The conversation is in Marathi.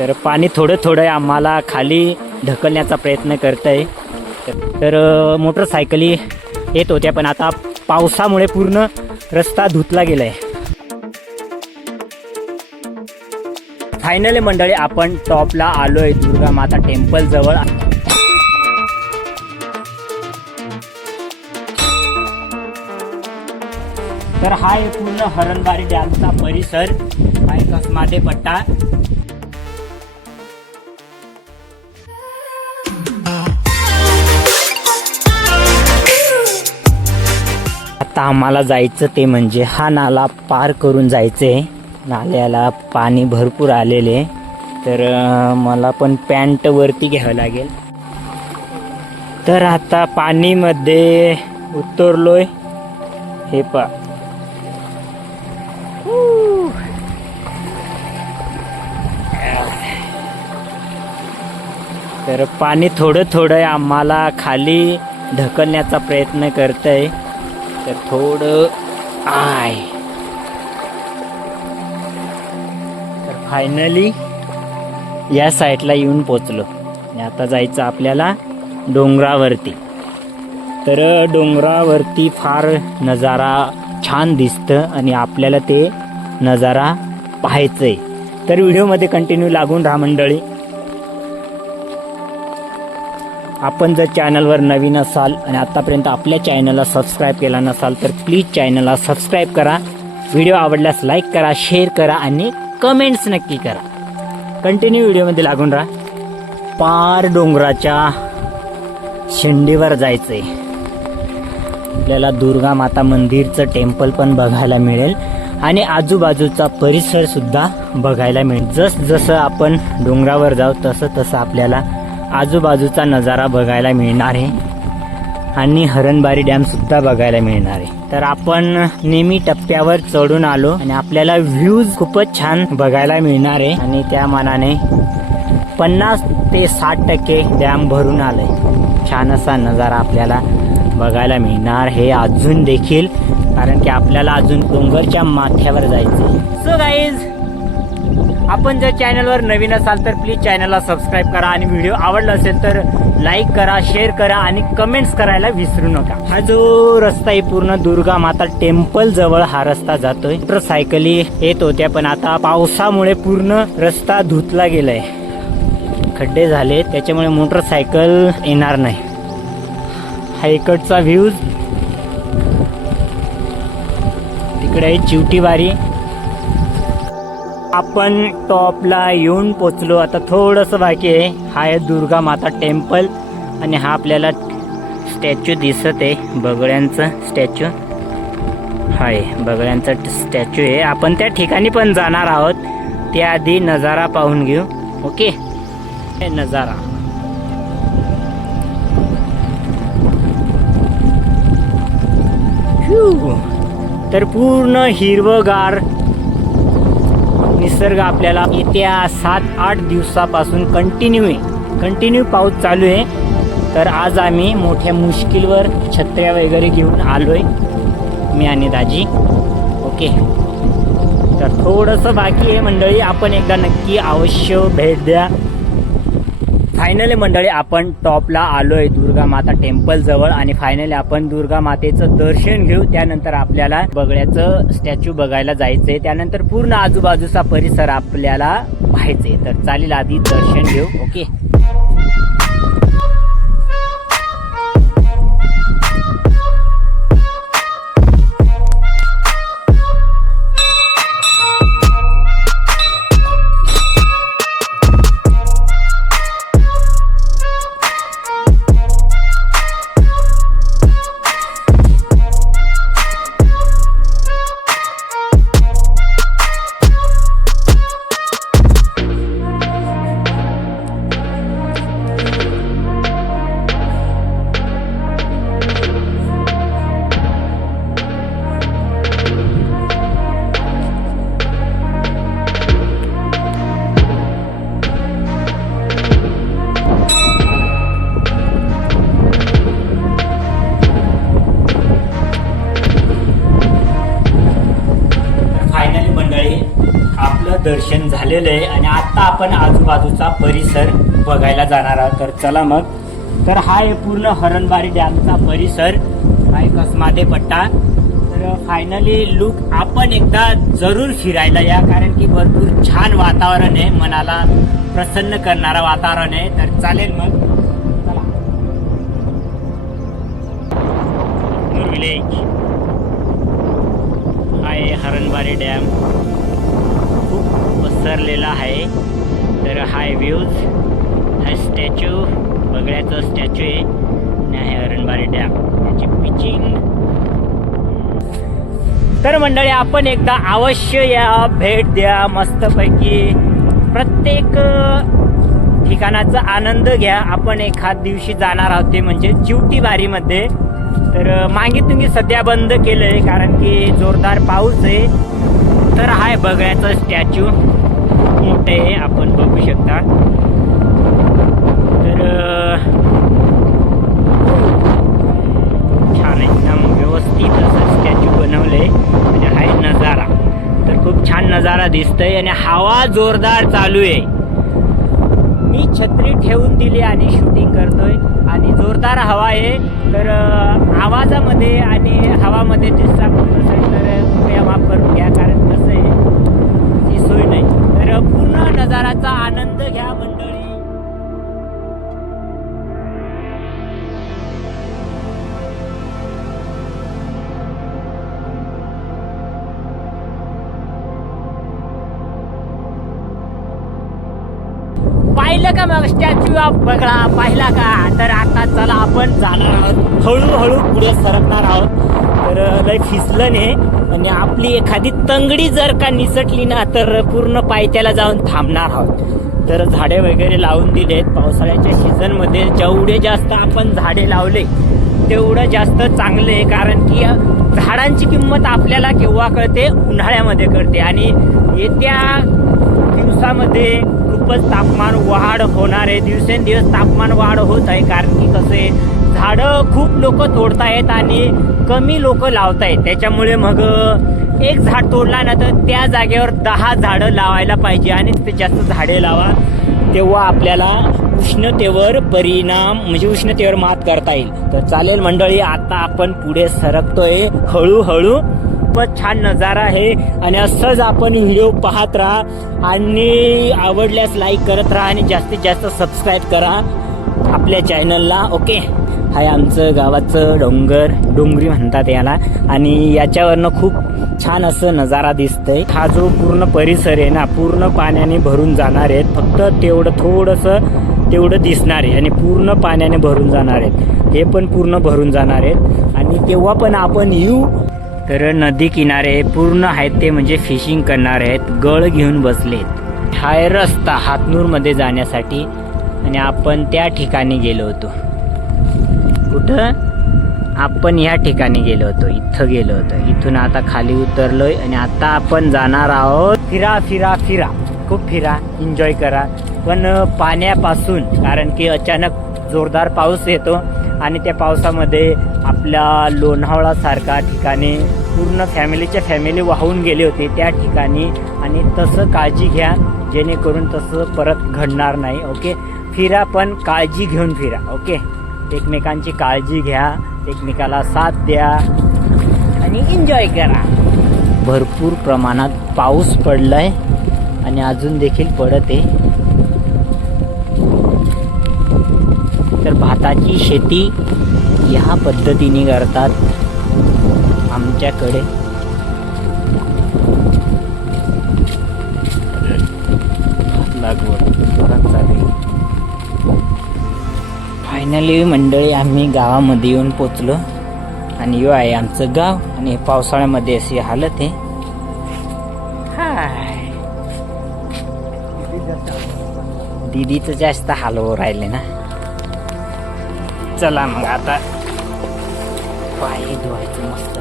तर पाणी थोडं थोडं आम्हाला खाली ढकलण्याचा प्रयत्न करत आहे तर मोटरसायकली येत होत्या पण आता पावसामुळे पूर्ण रस्ता धुतला गेला आहे फायनली मंडळी आपण टॉपला आलोय दुर्गा माता टेम्पल जवळ. तर हा आहे पूर्ण हरणबारी डॅमचा परिसर. हा एक पट्टा. आता आम्हाला जायचं ते म्हणजे हा नाला पार करून जायचं आहे. नाल्याला पाणी भरपूर आलेले तर मला पण पॅन्ट वरती घ्यावं लागेल. तर आता पाणीमध्ये उतरलोय. हे पा तर पाणी थोडं थोडं आम्हाला खाली ढकलण्याचा प्रयत्न करतंय. तर थोडं आय तर फायनली या साईडला येऊन पोचलो. आणि आता जायचं आपल्याला डोंगरावरती. तर डोंगरावरती फार नजारा छान दिसतं आणि आपल्याला ते नजारा पाहायचं आहे तर व्हिडिओमध्ये कंटिन्यू लागून राहा मंडळी. आपण जर चॅनलवर नवीन असाल आणि आतापर्यंत आपल्या चॅनलला सबस्क्राईब केला नसाल तर प्लीज चॅनलला सबस्क्राईब करा. व्हिडिओ आवडल्यास लाईक करा शेअर करा आणि कमेंट्स नक्की करा. कंटिन्यू व्हिडिओमध्ये लागून राहा. पार डोंगराच्या शेंडीवर जायचंय. आपल्याला दुर्गा माता मंदिरचं टेम्पल पण बघायला मिळेल आणि आजूबाजूचा परिसर सुद्धा बघायला मिळेल. जस जसं आपण डोंगरावर जाऊ तसं तसं आपल्याला आजूबाजूचा नजारा बघायला मिळणार आहे. आणि हरणबारी डॅमसुद्धा बघायला मिळणार आहे. तर आपण नेहमी टप्प्यावर चढून आलो आणि आपल्याला व्ह्यूज खूपच छान बघायला मिळणार आहे. आणि त्या मानाने पन्नास ते साठ टक्के डॅम भरून आलंय. छान असा नजारा आपल्याला बघायला मिळणार हे अजून देखील कारण की आपल्याला अजून डोंगरच्या माथ्यावर जायचं सो गाईज आपण जर चॅनलवर नवीन असाल तर प्लीज चॅनलला सबस्क्राईब करा आणि व्हिडिओ आवडला असेल तर लाईक करा शेअर करा आणि कमेंट्स करायला विसरू नका. हा जो रस्ता आहे पूर्ण दुर्गा माता टेम्पल जवळ हा रस्ता जातोय. मोटरसायकली येत होत्या पण आता पावसामुळे पूर्ण रस्ता धुतला गेलाय. खड्डे झाले त्याच्यामुळे मोटरसायकल येणार नाही. हा इकडचा व्ह्यूज तिकडे आहे चिवटीवारी. आपण टॉपला येऊन पोचलो. आता थोडंसं बाकी आहे. हा आहे दुर्गा माता टेम्पल. आणि हा आपल्याला स्टॅच्यू दिसत आहे. बगड्यांचं स्टॅच्यू. हाय बगड्यांचं स्टॅच्यू आहे. आपण त्या ठिकाणी पण जाणार आहोत. त्याआधी नजारा पाहून घेऊ. ओके? हे नजारा. तर पूर्ण हिरवगार निसर्ग आपल्याला येत्या सात आठ दिवसापासून कंटिन्यू आहे. कंटिन्यू पाऊस चालू आहे. तर आज आम्ही मोठ्या मुश्किलवर छत्र्या वगैरे घेऊन आलो आहे मी आणि दाजी. ओके. तर थोडंसं बाकी आहे मंडळी आपण एकदा नक्की अवश्य भेट द्या. फायनली मंडळी आपण टॉपला आलोय दुर्गा माता टेम्पल जवळ आणि फायनली आपण दुर्गा मातेचं दर्शन घेऊ. त्यानंतर आपल्याला बगड्याचं स्टॅच्यू बघायला जायचंय. त्यानंतर पूर्ण आजूबाजूचा परिसर आपल्याला पाहायचंय तर चालेल आधी दर्शन घेऊ. ओके दर्शन झालेलं आहे आणि आत्ता आपण आजूबाजूचा परिसर बघायला जाणार आहोत. तर चला मग. तर हा आहे पूर्ण हरणबारी डॅमचा परिसर. हा एक अस्मादे पट्टा. तर फायनली लुक आपण एकदा जरूर फिरायला या कारण की भरपूर छान वातावरण आहे मनाला प्रसन्न करणारं वातावरण आहे. तर चालेल मग. चला. विलेज आहे हरणबारी डॅम. पसरलेला आहे. तर हाय व्ह्यूज हा स्टॅच्यू बगड्याचं स्टॅच्यू आहे. आणि आहे हरणबारी डॅम त्याची पिचिंग तर मंडळी आपण एकदा अवश्य या भेट द्या. मस्तपैकी प्रत्येक ठिकाणाचा आनंद घ्या. आपण एखाद दिवशी जाणार आहोत ते म्हणजे चिवटी बारीमध्ये तर मागे तुम्ही सध्या बंद केलं आहे कारण की जोरदार पाऊस आहे. तर हाय बगळ्याचा स्टॅच्यू मोठे आहे आपण बघू शकता. तर छान एकदम व्यवस्थित असं स्टॅच्यू बनवलंय. म्हणजे हा आहे नजारा. तर खूप छान नजारा दिसतोय आणि हवा जोरदार चालू आहे. मी छत्री ठेवून दिली आणि शूटिंग करतोय. आणि जोरदार हवा आहे. तर आवाजामध्ये आणि हवामध्ये डिस्टर्ब होत असेल तर कृपया माफ करून घ्या. कारण संपूर्ण पूर्ण नजाराचा आनंद घ्या मंडळी. पाहिलं का मग स्टॅच्यू ऑफ बगळा? पाहिला का? तर आता चला आपण जाणार आहोत. हळूहळू पुढे सरकणार आहोत. तर लय खिसलं नाही. आणि आपली एखादी तंगडी जर का निसटली ना तर पूर्ण पायथ्याला जाऊन थांबणार आहोत. तर झाडे वगैरे लावून दिलेत. पावसाळ्याच्या सीझनमध्ये जेवढे जास्त आपण झाडे लावले तेवढं जास्त चांगले आहे. कारण की झाडांची किंमत आपल्याला केव्हा कळते? उन्हाळ्यामध्ये कळते. आणि येत्या दिवसामध्ये खूपच तापमान वाढ होणार आहे. दिवसेंदिवस तापमान वाढ होत आहे. कारण की कसं आहे झाडं खूप लोक तोडतायत आणि कमी लोक लावतायत. त्याच्यामुळे मग एक झाड तोडला ना तर त्या जागेवर दहा झाडं लावायला पाहिजे आणि ते जास्त झाडे लावा. तेव्हा आपल्याला उष्णतेवर परिणाम म्हणजे उष्णतेवर मात करता येईल. तर चालेल मंडळी आता आपण पुढे सरकतोय. हळूहळू. खूपच छान नजारा आहे. आणि असंच आपण व्हिडिओ पाहत राहा. आणि आवडल्यास लाईक करत राहा आणि जास्तीत जास्त सबस्क्राईब करा आपल्या चॅनलला ओके? हाय आमचं गावाचं डोंगर डोंगरी म्हणतात याला. आणि याच्यावरनं खूप छान असं नजारा दिसतंय. हा जो पूर्ण परिसर आहे ना पूर्ण पाण्याने भरून जाणार आहेत फक्त तेवढं थोडंसं तेवढं दिसणार आहे. आणि पूर्ण पाण्याने भरून जाणार आहेत. हे पण पूर्ण भरून जाणार आहेत. आणि तेव्हा पण आपण येऊ. तर नदी किनारे पूर्ण आहेत ते म्हणजे फिशिंग करणार आहेत. गळ घेऊन बसलेत. हाय रस्ता हातनूरमध्ये जाण्यासाठी. आणि आपण त्या ठिकाणी गेलो होतो. कुठं? आपण ह्या ठिकाणी गेलो होतो इथं गेलो होतो. इथून आता खाली उतरलोय आणि आता आपण जाणार आहोत. फिरा फिरा फिरा. खूप फिरा एन्जॉय करा. पण पाण्यापासून कारण की अचानक जोरदार पाऊस येतो आणि त्या पावसामध्ये आपल्या लोणावळा सारखा ठिकाणी पूर्ण फॅमिलीच्या फॅमिली वाहून गेले होते त्या ठिकाणी. आणि तसं काळजी घ्या जेणेकरून तसं परत घडणार नाही ओके? फिरा पण काळजी घेऊन फिरा ओके? एकमेकांची काळजी घ्या एकमेकाला साथ द्या आणि एन्जॉय करा. भरपूर प्रमाणात पाऊस पडलाय आणि अजून देखील पडत आहे. तर भाताची शेती ह्या पद्धतीने करतात आमच्याकडे. लागवड फायनली मंडळी आम्ही गावामध्ये येऊन पोचलो. आणि यो आहे आमचं गाव. आणि पावसाळ्यामध्ये अशी हालत आहे. हाय. दीदीचं जास्त हालवर राहिले ना. चला मग आता. पाय धुवायचं मस्त.